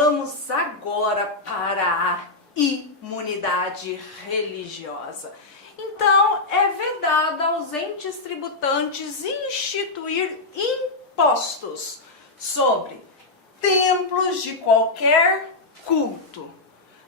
Vamos agora para a imunidade religiosa. Então, é vedado aos entes tributantes instituir impostos sobre templos de qualquer culto.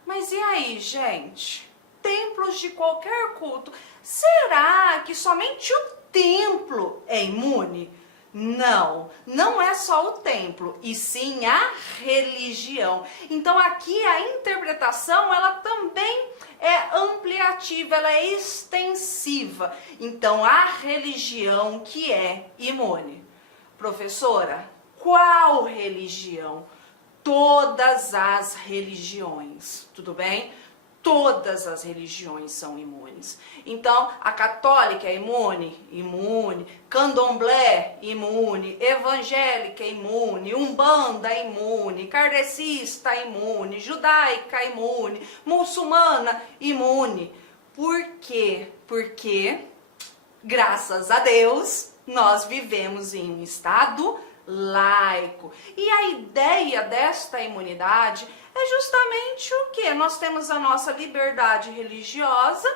Mas e aí, gente? Templos de qualquer culto. Será que somente o templo é imune? Não, não é só o templo, e sim a religião. Então aqui a interpretação, ela também é ampliativa, ela é extensiva. Então a religião que é imune. Professora, qual religião? Todas as religiões, tudo bem? Todas as religiões são imunes. Então, a católica é imune? Imune. Candomblé, imune. Evangélica, imune. Umbanda, imune. Kardecista, imune. Judaica, imune. Muçulmana, imune. Por quê? Porque, graças a Deus, nós vivemos em um estado laico. E a ideia desta imunidade é justamente o que? Nós temos a nossa liberdade religiosa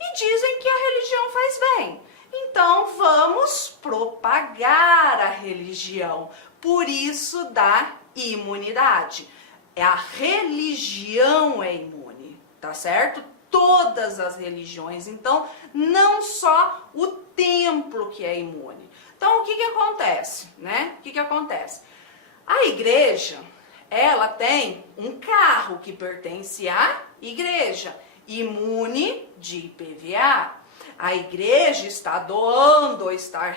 e dizem que a religião faz bem. Então vamos propagar a religião. Por isso da imunidade. A religião é imune, tá certo? Todas as religiões. Então não só o templo que é imune. Então o que acontece, né? O que acontece? A igreja, ela tem um carro que pertence à igreja, imune de IPVA. A igreja está doando ou está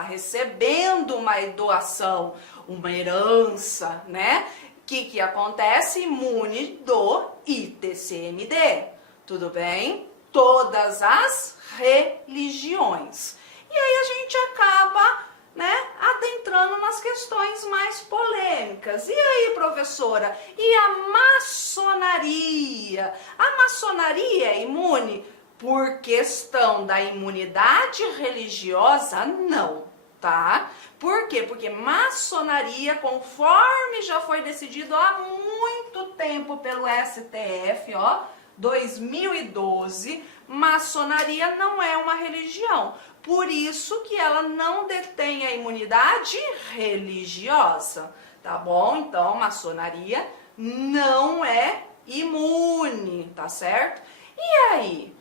recebendo uma doação, uma herança, né? O que acontece? Imune do ITCMD. Tudo bem? Todas as religiões. E aí a gente acaba, né, adentrando nas questões mais polêmicas. E aí, professora, e a maçonaria? A maçonaria é imune? Por questão da imunidade religiosa, não, tá? Por quê? Porque maçonaria, conforme já foi decidido há muito tempo pelo STF, ó, 2012, maçonaria não é uma religião. Por isso que ela não detém a imunidade religiosa, tá bom? Então, maçonaria não é imune, tá certo? E aí,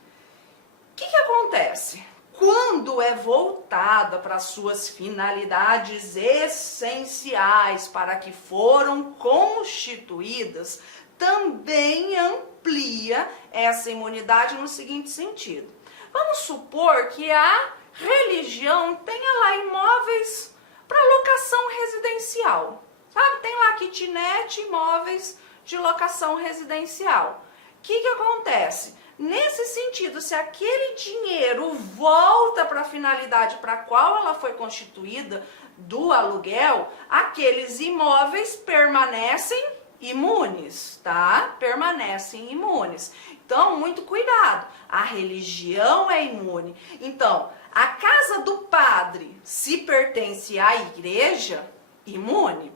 o que acontece? Quando é voltada para suas finalidades essenciais para que foram constituídas, também amplia essa imunidade no seguinte sentido. Vamos supor que a religião tenha lá imóveis para locação residencial, sabe? Tem lá kitnet, imóveis de locação residencial. O que acontece? Nesse sentido, se aquele dinheiro volta para a finalidade para a qual ela foi constituída do aluguel, aqueles imóveis permanecem imunes, tá? Permanecem imunes. Então, muito cuidado. A religião é imune. Então, a casa do padre, se pertence à igreja, imune.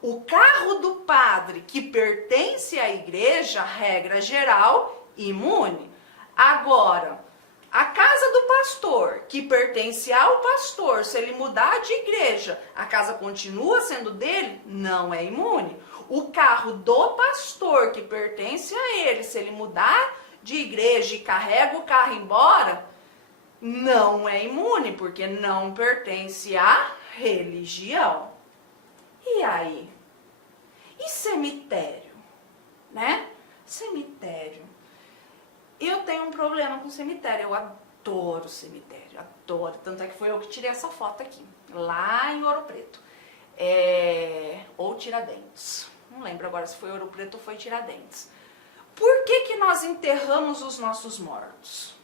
O carro do padre que pertence à igreja, regra geral, imune. Agora, a casa do pastor, que pertence ao pastor, se ele mudar de igreja, a casa continua sendo dele, não é imune. O carro do pastor, que pertence a ele, se ele mudar de igreja e carrega o carro embora, não é imune, porque não pertence à religião. E aí? E cemitério, né? Cemitério. Eu tenho um problema com cemitério, eu adoro cemitério, adoro. Tanto é que foi eu que tirei essa foto aqui, lá em Ouro Preto. Ou Tiradentes. Não lembro agora se foi Ouro Preto ou foi Tiradentes. Por que nós enterramos os nossos mortos?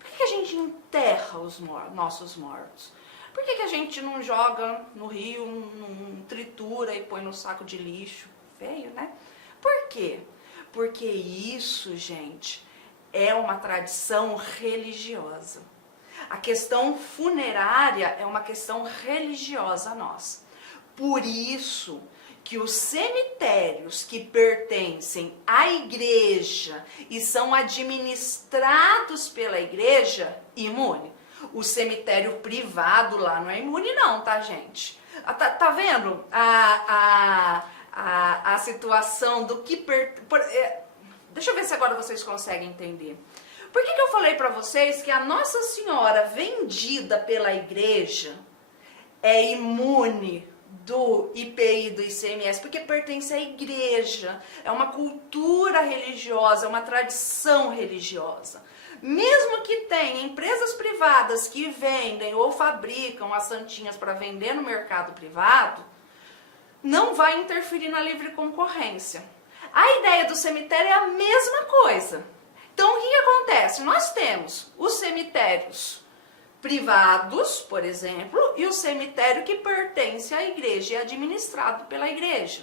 Por que a gente enterra os nossos mortos? Por que a gente não joga no rio, não tritura e põe no saco de lixo? Feio, né? Por quê? Porque isso, gente, é uma tradição religiosa. A questão funerária é uma questão religiosa nossa. Por isso que os cemitérios que pertencem à igreja e são administrados pela igreja, imune. O cemitério privado lá não é imune não, tá, gente? Tá vendo a situação do que... Deixa eu ver se agora vocês conseguem entender. Por que eu falei para vocês que a Nossa Senhora vendida pela igreja é imune do IPI, do ICMS? Porque pertence à igreja, é uma cultura religiosa, é uma tradição religiosa. Mesmo que tenha empresas privadas que vendem ou fabricam as santinhas para vender no mercado privado, não vai interferir na livre concorrência. A ideia do cemitério é a mesma coisa. Então, o que acontece? Nós temos os cemitérios privados, por exemplo, e o cemitério que pertence à igreja e é administrado pela igreja.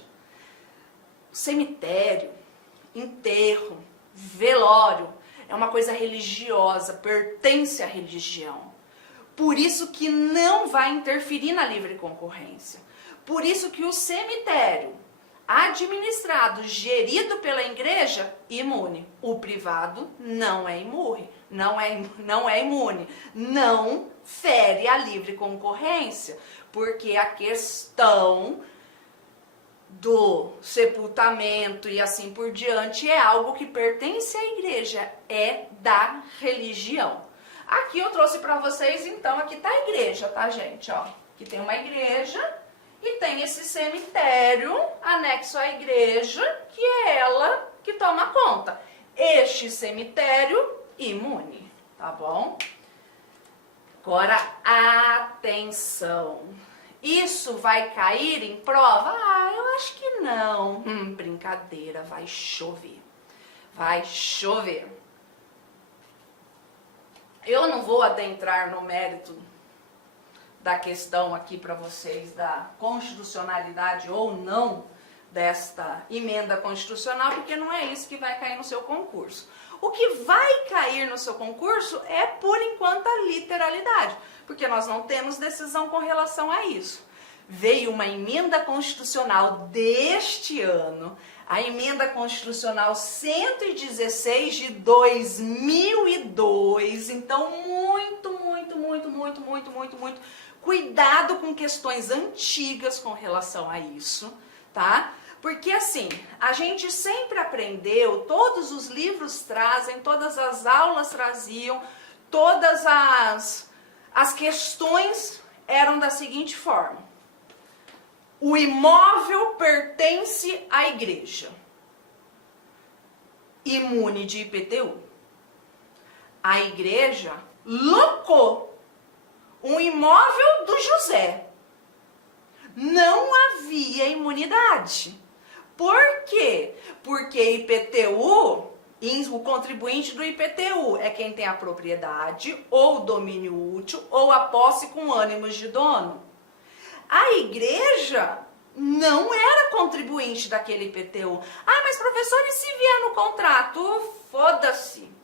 Cemitério, enterro, velório, é uma coisa religiosa, pertence à religião. Por isso que não vai interferir na livre concorrência. Por isso que o cemitério administrado, gerido pela igreja, imune. O privado não é imune, não é imune. Não fere a livre concorrência, porque a questão do sepultamento e assim por diante é algo que pertence à igreja, é da religião. Aqui eu trouxe para vocês, então, aqui tá a igreja, tá, gente? Ó, aqui tem uma igreja e tem esse cemitério anexo à igreja, que é ela que toma conta. Este cemitério imune, tá bom? Agora, atenção! Isso vai cair em prova? Ah, eu acho que não. Brincadeira, vai chover. Vai chover. Eu não vou adentrar no mérito da questão aqui para vocês da constitucionalidade ou não desta emenda constitucional, porque não é isso que vai cair no seu concurso. O que vai cair no seu concurso é, por enquanto, a literalidade, porque nós não temos decisão com relação a isso. Veio uma emenda constitucional deste ano, a emenda constitucional 116 de 2002, então muito cuidado com questões antigas com relação a isso, tá? Porque assim, a gente sempre aprendeu, todos os livros trazem, todas as aulas traziam, todas as questões eram da seguinte forma: o imóvel pertence à igreja, imune de IPTU. A igreja locou um imóvel do José. Não havia imunidade. Por quê? Porque IPTU, o contribuinte do IPTU é quem tem a propriedade, ou o domínio útil, ou a posse com ânimos de dono. A igreja não era contribuinte daquele IPTU. Ah, mas professor, e se vier no contrato? Foda-se.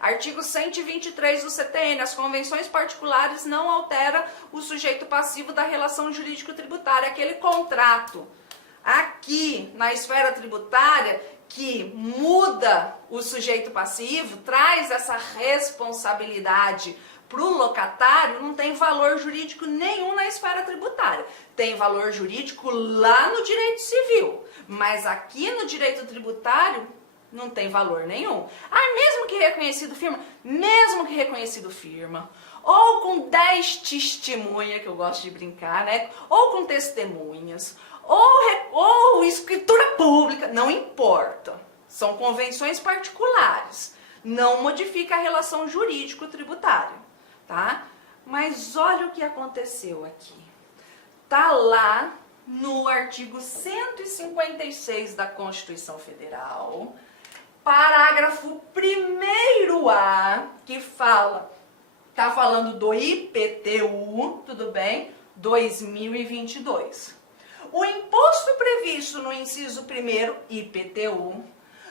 Artigo 123 do CTN, as convenções particulares não alteram o sujeito passivo da relação jurídico-tributária. Aquele contrato aqui na esfera tributária que muda o sujeito passivo, traz essa responsabilidade para o locatário, não tem valor jurídico nenhum na esfera tributária. Tem valor jurídico lá no direito civil, mas aqui no direito tributário não tem valor nenhum. Ah, mesmo que reconhecido firma? Mesmo que reconhecido firma. Ou com 10 testemunhas, que eu gosto de brincar, né? Ou com testemunhas. Ou escritura pública. Não importa. São convenções particulares. Não modifica a relação jurídico-tributária, tá? Mas olha o que aconteceu aqui. Tá lá no artigo 156 da Constituição Federal, parágrafo 1º-A, que tá falando do IPTU, tudo bem? 2022. O imposto previsto no inciso 1º, IPTU,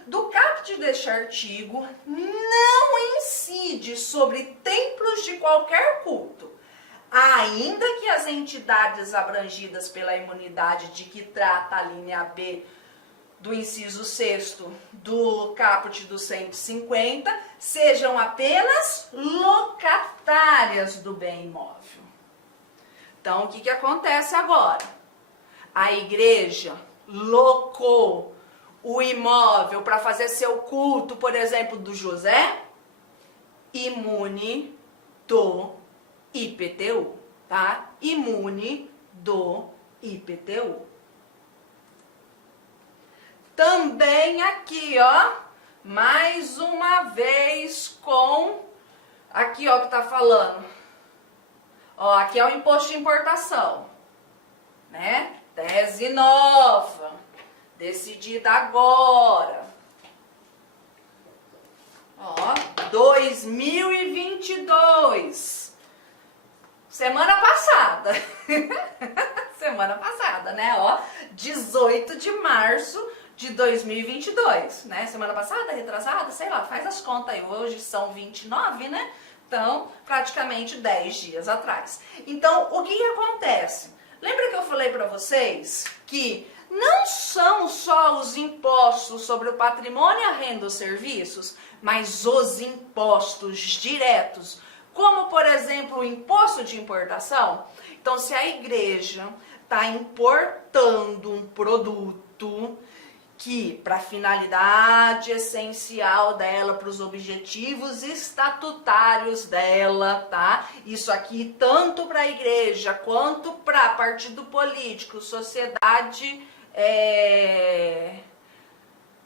do caput deste artigo, não incide sobre templos de qualquer culto, ainda que as entidades abrangidas pela imunidade de que trata a linha B do inciso 6º do caput do 150 sejam apenas locatárias do bem imóvel. Então, o que acontece agora? A igreja locou o imóvel para fazer seu culto, por exemplo, do José, imune do IPTU, tá? Imune do IPTU. Também aqui, ó, mais uma vez com, aqui ó que tá falando, ó, aqui é o imposto de importação, né? Tese nova, decidida agora, ó, 2022, semana passada, semana passada, né, ó, 18 de março de 2022, né, semana passada, retrasada, sei lá, faz as contas aí, hoje são 29, né, então, praticamente 10 dias atrás. Então, o que acontece? Lembra que eu falei para vocês que não são só os impostos sobre o patrimônio, a renda, os serviços, mas os impostos diretos, como, por exemplo, o imposto de importação? Então, se a igreja está importando um produto que, para a finalidade essencial dela, para os objetivos estatutários dela, tá? Isso aqui tanto para a igreja quanto para partido político, sociedade,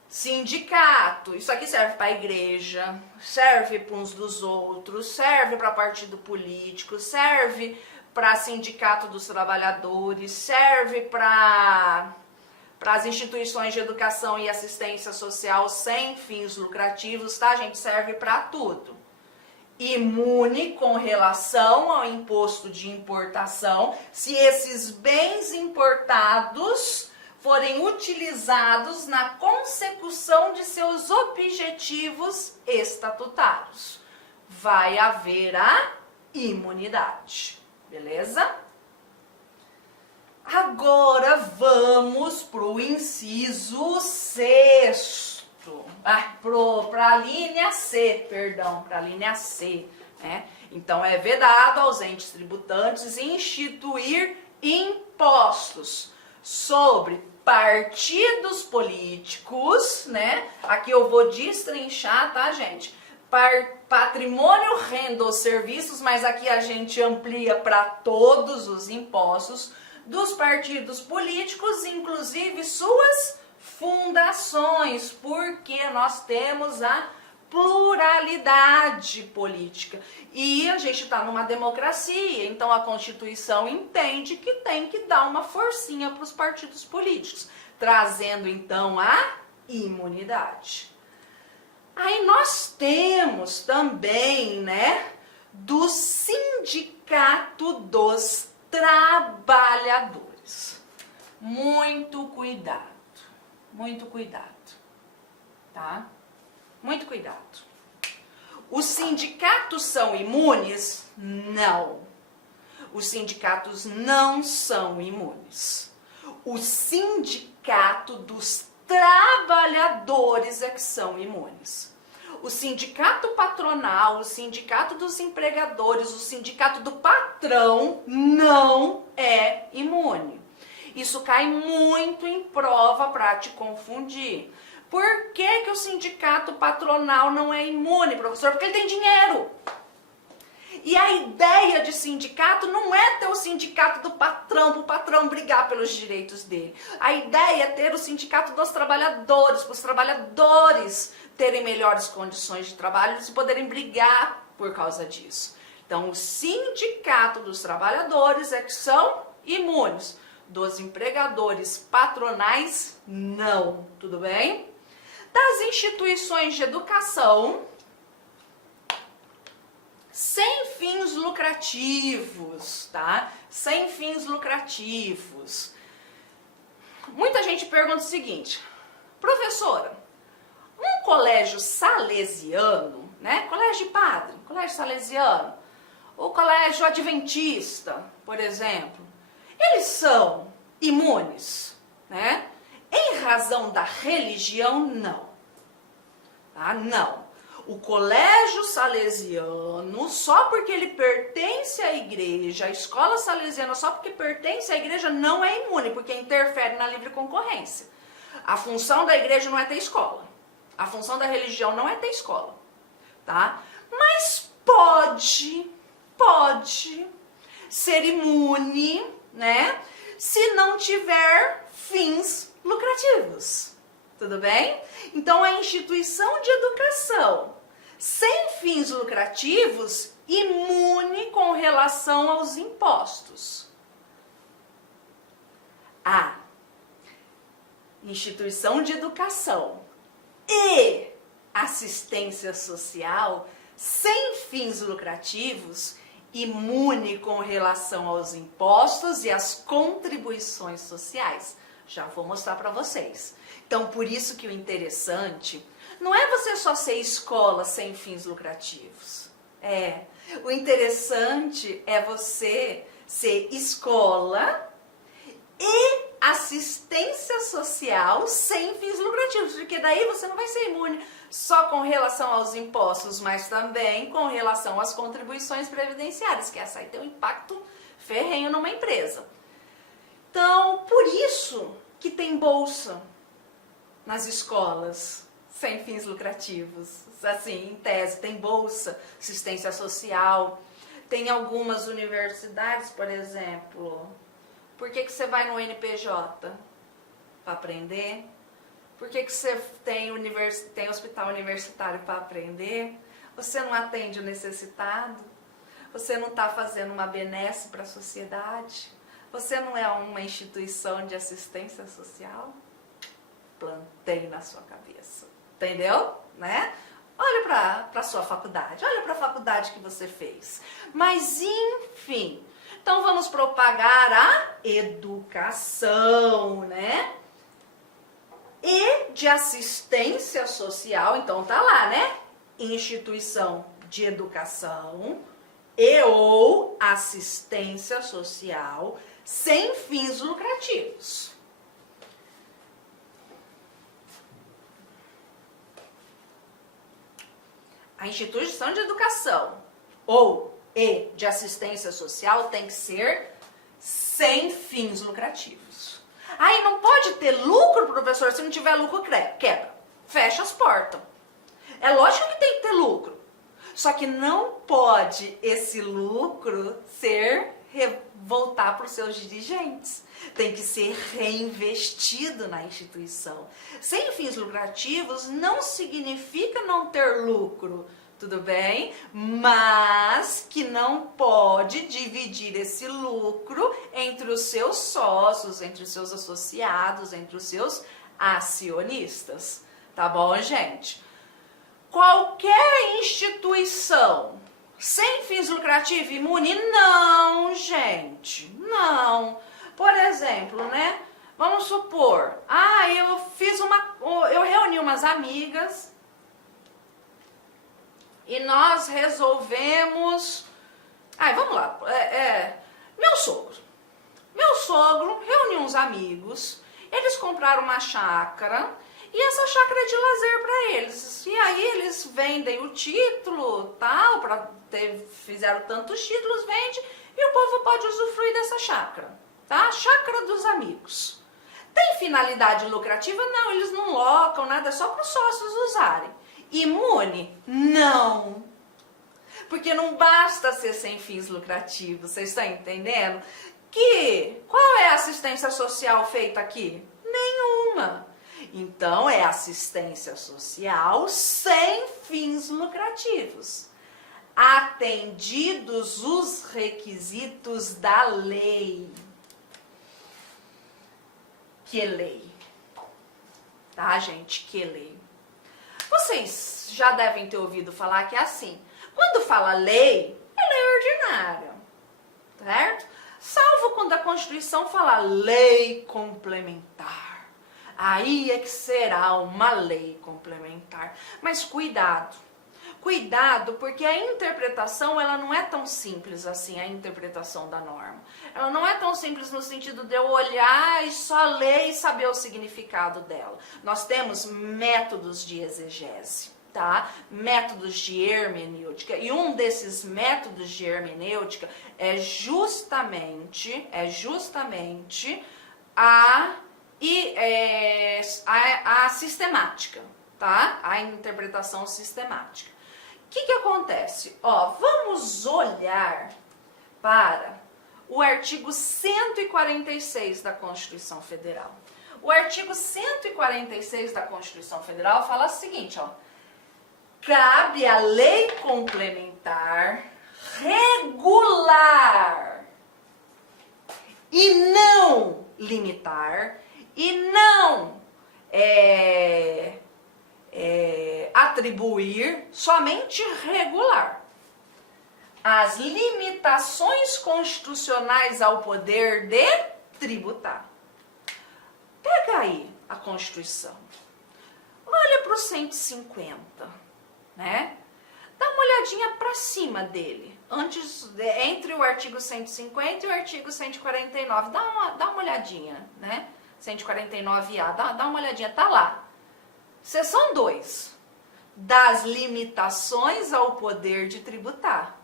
sindicato. Isso aqui serve para a igreja, serve para uns dos outros, serve para partido político, serve para sindicato dos trabalhadores, serve para as instituições de educação e assistência social sem fins lucrativos, tá, gente? Serve para tudo. Imune com relação ao imposto de importação, se esses bens importados forem utilizados na consecução de seus objetivos estatutários. Vai haver a imunidade, beleza? Agora vamos pro inciso 6º, para a linha C, perdão, para a linha C, né? Então é vedado aos entes tributantes instituir impostos sobre partidos políticos, né? Aqui eu vou destrinchar, tá, gente? Patrimônio, renda ou serviços, mas aqui a gente amplia para todos os impostos dos partidos políticos, inclusive suas fundações, porque nós temos a pluralidade política. E a gente está numa democracia, então a Constituição entende que tem que dar uma forcinha para os partidos políticos, trazendo então a imunidade. Aí nós temos também, né, do Sindicato dos Trabalhadores. Muito cuidado, tá? Muito cuidado. Os sindicatos são imunes? Não. Os sindicatos não são imunes. O sindicato dos trabalhadores é que são imunes. O sindicato patronal, o sindicato dos empregadores, o sindicato do patrão não é imune. Isso cai muito em prova para te confundir. Por que o sindicato patronal não é imune, professor? Porque ele tem dinheiro. E a ideia de sindicato não é ter o sindicato do patrão, para o patrão brigar pelos direitos dele. A ideia é ter o sindicato dos trabalhadores, para os trabalhadores terem melhores condições de trabalho e poderem brigar por causa disso. Então, o sindicato dos trabalhadores é que são imunes. Dos empregadores patronais, não. Tudo bem? Das instituições de educação sem fins lucrativos, tá? Sem fins lucrativos. Muita gente pergunta o seguinte: professora, um colégio salesiano, né? Colégio de padre, colégio salesiano, o colégio adventista, por exemplo, eles são imunes, né? Em razão da religião, não. Tá? Não. O colégio salesiano, só porque ele pertence à igreja, a escola salesiana, só porque pertence à igreja, não é imune, porque interfere na livre concorrência. A função da igreja não é ter escola. A função da religião não é ter escola. Tá? Mas pode ser imune, né? Se não tiver fins lucrativos. Tudo bem? Então, a instituição de educação sem fins lucrativos, imune com relação aos impostos. A instituição de educação e assistência social sem fins lucrativos, imune com relação aos impostos e às contribuições sociais. Já vou mostrar para vocês. Então, por isso que o interessante não é você só ser escola sem fins lucrativos. O interessante é você ser escola e assistência social sem fins lucrativos, porque daí você não vai ser imune só com relação aos impostos, mas também com relação às contribuições previdenciárias, que essa aí tem um impacto ferrenho numa empresa. Então, por isso que tem bolsa nas escolas sem fins lucrativos. Assim, em tese, tem bolsa, assistência social. Tem algumas universidades, por exemplo. Por que você vai no NPJ? Para aprender. Por que você tem hospital universitário para aprender? Você não atende o necessitado? Você não está fazendo uma benesse para a sociedade? Você não é uma instituição de assistência social? Plantei na sua cabeça. Entendeu? Né? Olha para a sua faculdade, olha para a faculdade que você fez. Mas, enfim, então vamos propagar a educação, né? E de assistência social, então tá lá, né? Instituição de educação e ou assistência social sem fins lucrativos. A instituição de educação ou e de assistência social tem que ser sem fins lucrativos. Aí não pode ter lucro, professor, se não tiver lucro, quebra. Fecha as portas. É lógico que tem que ter lucro. Só que não pode esse lucro voltar para os seus dirigentes. Tem que ser reinvestido na instituição. Sem fins lucrativos não significa não ter lucro, tudo bem? Mas que não pode dividir esse lucro entre os seus sócios, entre os seus associados, entre os seus acionistas. Tá bom, gente? Qualquer instituição sem fins lucrativos imune? Não, gente, não. Por exemplo, né? Vamos supor, eu reuni umas amigas e nós resolvemos, vamos lá, meu sogro reuniu uns amigos, eles compraram uma chácara e essa chácara é de lazer para eles. E aí eles vendem o título, tal, fizeram tantos títulos, vende e o povo pode usufruir dessa chácara. Tá? Chácara dos amigos. Tem finalidade lucrativa? Não, eles não locam nada, é só para os sócios usarem. Imune? Não. Porque não basta ser sem fins lucrativos, vocês estão entendendo? Qual é a assistência social feita aqui? Nenhuma. Então é assistência social sem fins lucrativos. Atendidos os requisitos da lei. Que lei? Tá, gente? Que lei? Vocês já devem ter ouvido falar que é assim. Quando fala lei, é lei ordinária, certo? Salvo quando a Constituição fala lei complementar. Aí é que será uma lei complementar. Mas cuidado, Cuidado, porque a interpretação, ela não é tão simples assim, a interpretação da norma. Ela não é tão simples no sentido de eu olhar e só ler e saber o significado dela. Nós temos métodos de exegese, tá? Métodos de hermenêutica. E um desses métodos de hermenêutica é justamente a sistemática, tá? A interpretação sistemática. O que acontece? Ó, vamos olhar para o artigo 146 da Constituição Federal. O artigo 146 da Constituição Federal fala o seguinte, ó. Cabe à lei complementar regular e não limitar e não atribuir, somente regular, as limitações constitucionais ao poder de tributar. Pega aí a Constituição. Olha para o 150, né? Dá uma olhadinha para cima dele, entre o artigo 150 e o artigo 149. Dá uma olhadinha, né? 149A, dá uma olhadinha, tá lá. Seção 2, das limitações ao poder de tributar.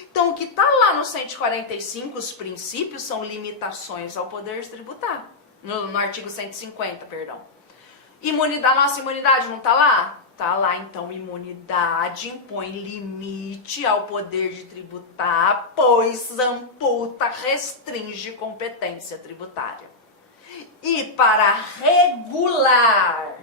Então, o que está lá no 145, os princípios, são limitações ao poder de tributar. No artigo 150, perdão. Nossa imunidade não está lá? Está lá, então, imunidade impõe limite ao poder de tributar, pois amputa, restringe competência tributária. E para regular,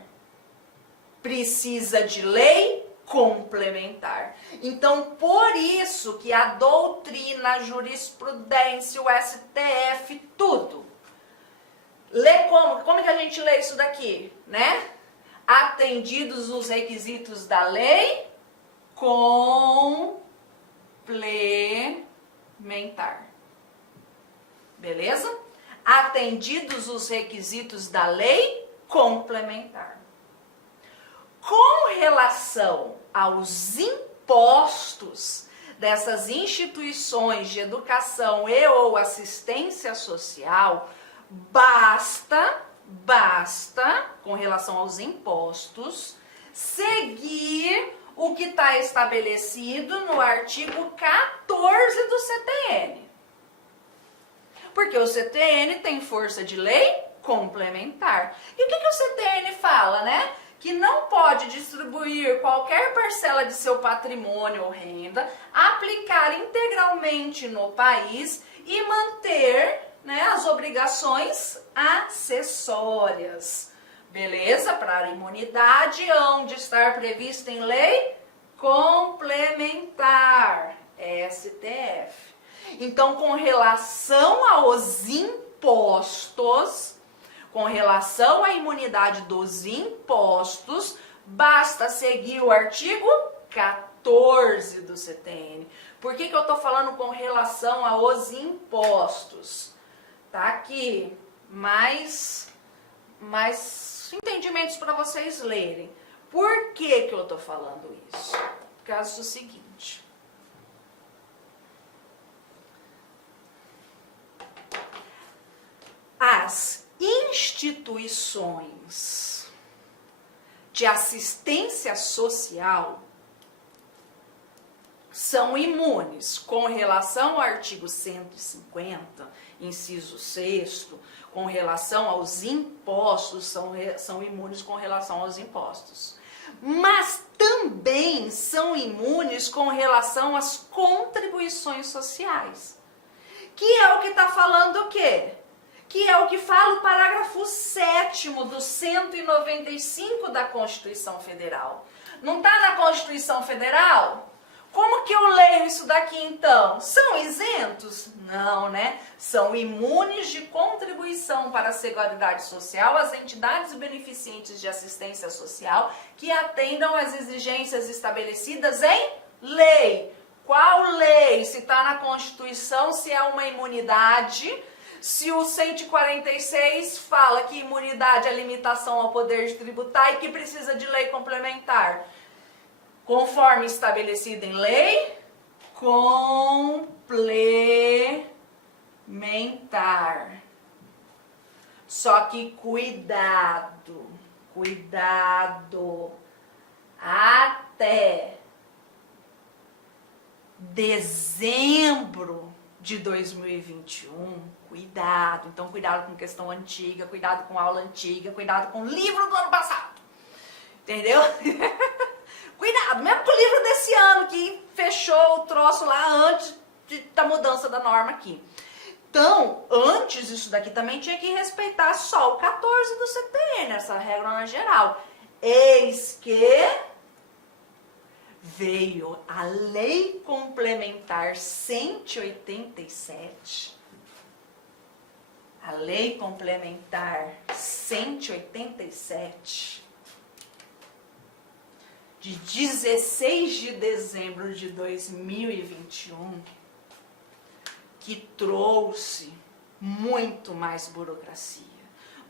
precisa de lei complementar. Então, por isso que a doutrina, a jurisprudência, o STF, tudo. Lê como que a gente lê isso daqui, né? Atendidos os requisitos da lei complementar. Beleza? Atendidos os requisitos da lei complementar. Com relação aos impostos dessas instituições de educação e ou assistência social, basta, com relação aos impostos, seguir o que está estabelecido no artigo 14 do CTN. Porque o CTN tem força de lei complementar. E o que o CTN fala, né? Que não pode distribuir qualquer parcela de seu patrimônio ou renda, aplicar integralmente no país e manter, né, as obrigações acessórias. Beleza? Para a imunidade, onde estar prevista em lei complementar, STF. Então, com relação aos impostos, com relação à imunidade dos impostos, basta seguir o artigo 14 do CTN. Por que eu estou falando com relação aos impostos? Tá aqui mais entendimentos para vocês lerem. Por que eu estou falando isso? Por causa do seguinte. As instituições de assistência social são imunes com relação ao artigo 150, inciso 6º, com relação aos impostos, são imunes com relação aos impostos. Mas também são imunes com relação às contribuições sociais. Que é o que está falando o quê? Que é o que fala o parágrafo 7º do 195 da Constituição Federal. Não está na Constituição Federal? Como que eu leio isso daqui então? São isentos? Não, né? São imunes de contribuição para a Seguridade Social as entidades beneficentes de assistência social que atendam às exigências estabelecidas em lei. Qual lei? Se está na Constituição, se é uma imunidade. Se o 146 fala que imunidade é limitação ao poder de tributar e que precisa de lei complementar. Conforme estabelecido em lei, complementar. Só que cuidado, até dezembro de 2021, cuidado. Então, cuidado com questão antiga, cuidado com aula antiga, cuidado com livro do ano passado. Entendeu? Cuidado, mesmo com o livro desse ano que fechou o troço lá antes da mudança da norma aqui. Então, antes disso daqui também tinha que respeitar só o 14 do CPN, essa regra não é geral. Eis que veio a Lei Complementar 187. A Lei Complementar 187, de 16 de dezembro de 2021, que trouxe muito mais burocracia,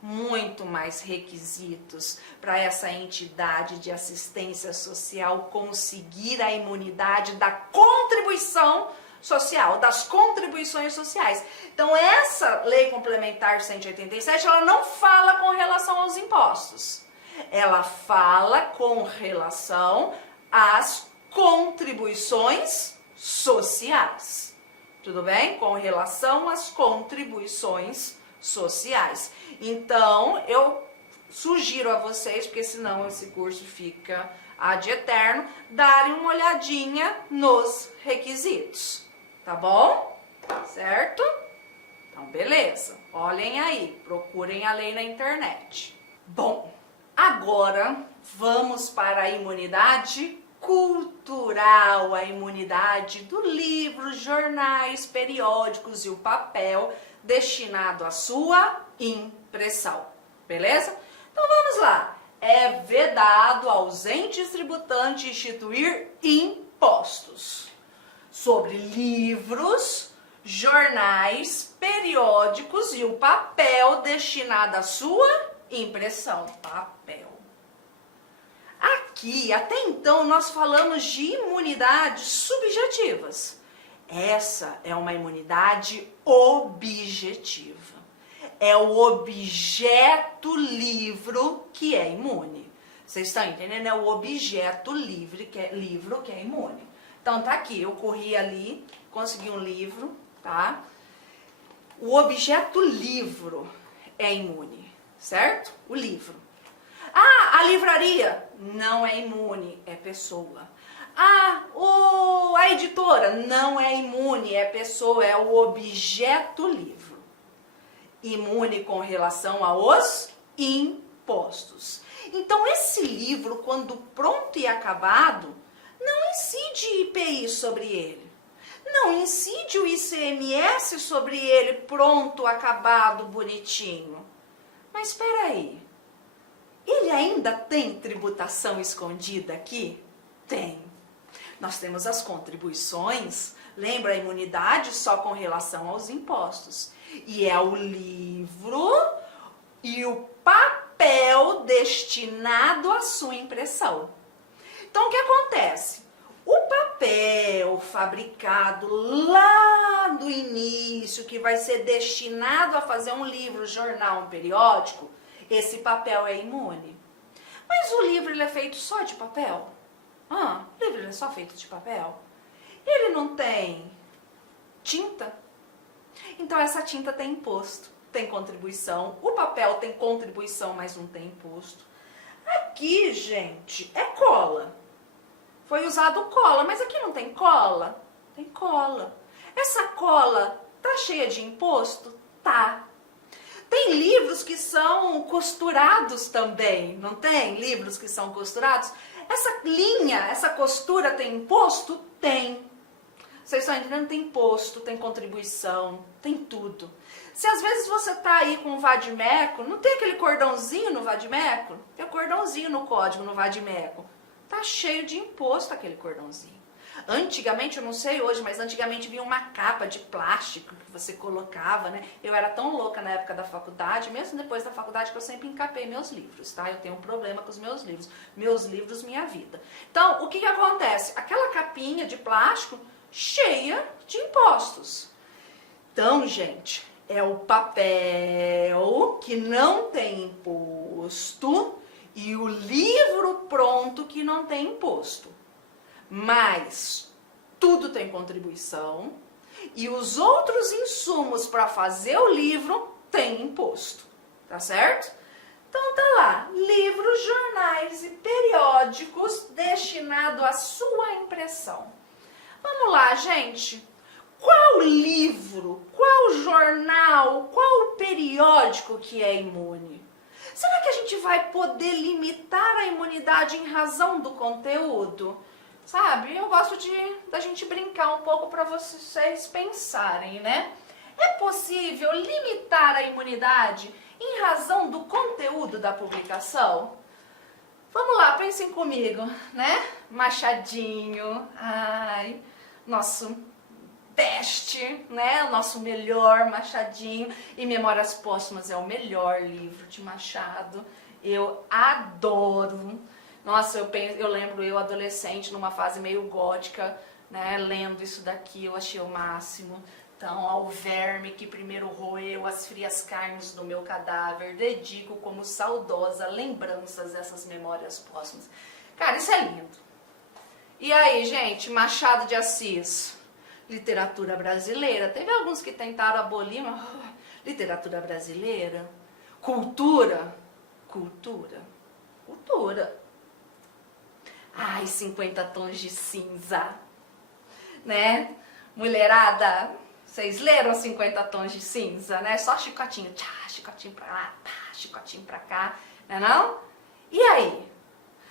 muito mais requisitos para essa entidade de assistência social conseguir a imunidade da contribuição social, das contribuições sociais. Então, essa Lei Complementar 187, ela não fala com relação aos impostos. Ela fala com relação às contribuições sociais. Tudo bem? Com relação às contribuições sociais. Então, eu sugiro a vocês, porque senão esse curso fica ad eterno, darem uma olhadinha nos requisitos. Tá bom? Certo? Então, beleza. Olhem aí, procurem a lei na internet. Bom, agora vamos para a imunidade cultural, a imunidade do livro, jornais, periódicos e o papel destinado à sua impressão. Beleza? Então vamos lá. É vedado aos entes tributantes instituir impostos sobre livros, jornais, periódicos e o papel destinado à sua impressão. Papel. Aqui, até então, nós falamos de imunidades subjetivas. Essa é uma imunidade objetiva. É o objeto livro que é imune. Vocês estão entendendo? É o objeto livre que é imune. Então, tá aqui, eu corri ali, consegui um livro, tá? O objeto livro é imune, certo? O livro. Ah, a livraria não é imune, é pessoa. Ah, a editora não é imune, é pessoa, é o objeto livro. Imune com relação aos impostos. Então, esse livro, quando pronto e acabado, não incide IPI sobre ele. Não incide o ICMS sobre ele, pronto, acabado, bonitinho. Mas espera aí. Ele ainda tem tributação escondida aqui? Tem. Nós temos as contribuições, lembra a imunidade só com relação aos impostos. E é o livro e o papel destinado à sua impressão. Então, o que acontece? O papel fabricado lá do início, que vai ser destinado a fazer um livro, jornal, um periódico, esse papel é imune. Mas o livro ele é feito só de papel? O livro ele é só feito de papel? Ele não tem tinta? Então essa tinta tem imposto, tem contribuição. O papel tem contribuição, mas não tem imposto. Aqui, gente, é cola. Foi usado cola, mas aqui não tem cola? Tem cola. Essa cola tá cheia de imposto? Tá. Tem livros que são costurados também, não tem? Livros que são costurados? Essa linha, essa costura tem imposto? Tem. Vocês estão entendendo? Tem imposto, tem contribuição, tem tudo. Se às vezes você tá aí com um vadimeco, não tem aquele cordãozinho no vadimeco? Tem um cordãozinho no código no vadimeco. Tá cheio de imposto aquele cordãozinho. Antigamente, eu não sei hoje, mas antigamente vinha uma capa de plástico que você colocava, né? Eu era tão louca na época da faculdade, mesmo depois da faculdade, que eu sempre encapei meus livros, tá? Eu tenho um problema com os meus livros, minha vida. Então, o que que acontece? Aquela capinha de plástico cheia de impostos. Então, gente, é o papel que não tem imposto e o livro pronto que não tem imposto. Mas tudo tem contribuição e os outros insumos para fazer o livro tem imposto, tá certo? Então tá lá, livros, jornais e periódicos destinados à sua impressão. Vamos lá, gente. Qual livro, qual jornal, qual periódico que é imune? Será que a gente vai poder limitar a imunidade em razão do conteúdo? Sabe, eu gosto da gente brincar um pouco para vocês pensarem, né? É possível limitar a imunidade em razão do conteúdo da publicação? Vamos lá, pensem comigo, né? Machadinho, ai, nosso best, né? O nosso melhor Machadinho. E Memórias Póstumas é o melhor livro de Machado. Eu adoro. Nossa, eu lembro eu adolescente, numa fase meio gótica, né? Lendo isso daqui, eu achei o máximo. Então, ao verme que primeiro roeu as frias carnes do meu cadáver, dedico como saudosa lembranças dessas memórias póstumas. Cara, isso é lindo. E aí, gente, Machado de Assis, literatura brasileira. Teve alguns que tentaram abolir, mas literatura brasileira, cultura. Ai, 50 tons de cinza, né? Mulherada, vocês leram 50 tons de cinza, né? Só chicotinho, tchá, chicotinho pra lá, pá, chicotinho pra cá, né não? E aí?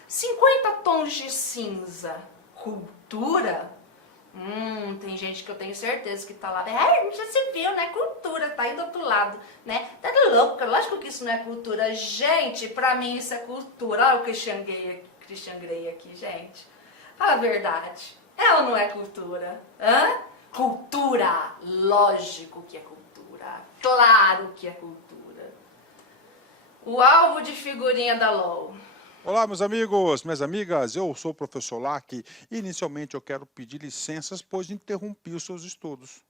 50 tons de cinza, cultura? Tem gente que eu tenho certeza que tá lá, já se viu, né? Cultura, tá aí do outro lado, né? Tá louca, lógico que isso não é cultura. Gente, pra mim isso é cultura. Olha o Christian Grey aqui, gente. Fala a verdade. É ou não é cultura? Hã? Cultura, lógico que é cultura. Claro que é cultura. O alvo de figurinha da LOL. Olá, meus amigos, minhas amigas, eu sou o professor Lac. Inicialmente eu quero pedir licenças, pois interrompi os seus estudos.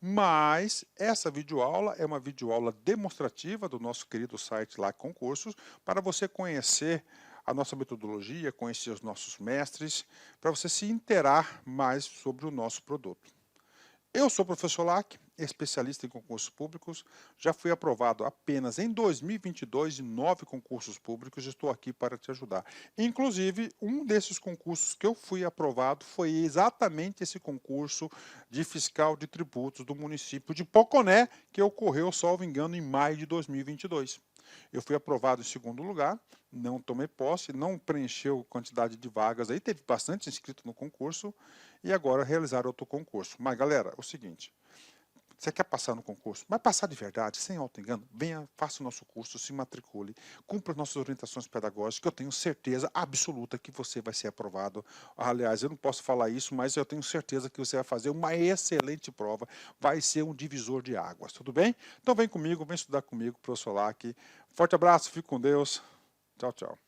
Mas essa videoaula é uma videoaula demonstrativa do nosso querido site Lac Concursos, para você conhecer a nossa metodologia, conhecer os nossos mestres, para você se inteirar mais sobre o nosso produto. Eu sou o professor Lac, especialista em concursos públicos, já fui aprovado apenas em 2022 em 9 concursos públicos e estou aqui para te ajudar. Inclusive, um desses concursos que eu fui aprovado foi exatamente esse concurso de fiscal de tributos do município de Poconé, que ocorreu, salvo engano, em maio de 2022. Eu fui aprovado em segundo lugar, não tomei posse, não preencheu quantidade de vagas, aí teve bastante inscrito no concurso e agora realizar outro concurso. Mas galera, é o seguinte, você quer passar no concurso, mas passar de verdade, sem auto-engano, venha, faça o nosso curso, se matricule, cumpra as nossas orientações pedagógicas, que eu tenho certeza absoluta que você vai ser aprovado. Aliás, eu não posso falar isso, mas eu tenho certeza que você vai fazer uma excelente prova, vai ser um divisor de águas, tudo bem? Então vem comigo, vem estudar comigo, professor Lac. Forte abraço, fique com Deus. Tchau, tchau.